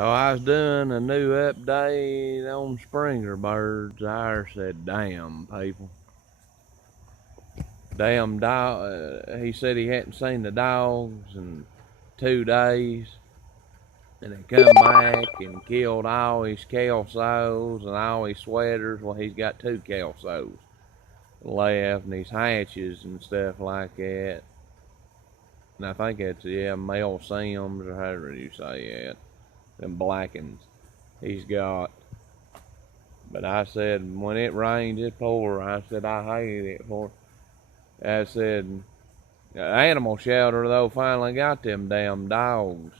Oh, I was doing a new update on Springer birds. I said, damn, people. Damn dog. He said he hadn't seen the dogs in 2 days. And they come back and killed all his kelsos and all his sweaters. Well, he's got 2 kelsos left and his hatches and stuff like that. And I think it's, male Sims or however you say it. Them blackens he's got. But I said, when it rains, it pours. I said, I hate it for. I said, the animal shelter, though, finally got them damn dogs.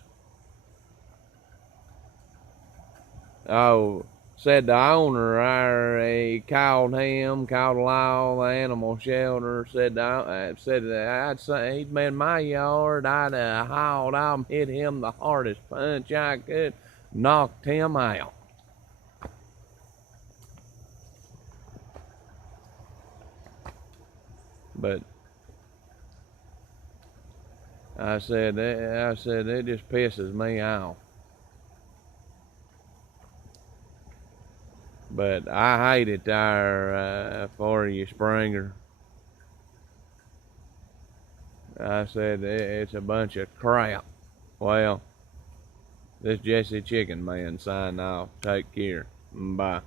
Oh, said the owner, he called all the animal shelter, said I'd say he'd been in my yard, I'd have hauled out and hit him the hardest punch I could, knocked him out. But I said it just pisses me off. But I hate it there for you, Springer. I said it's a bunch of crap. Well, this Jesse Chicken Man signing off. Take care. Bye.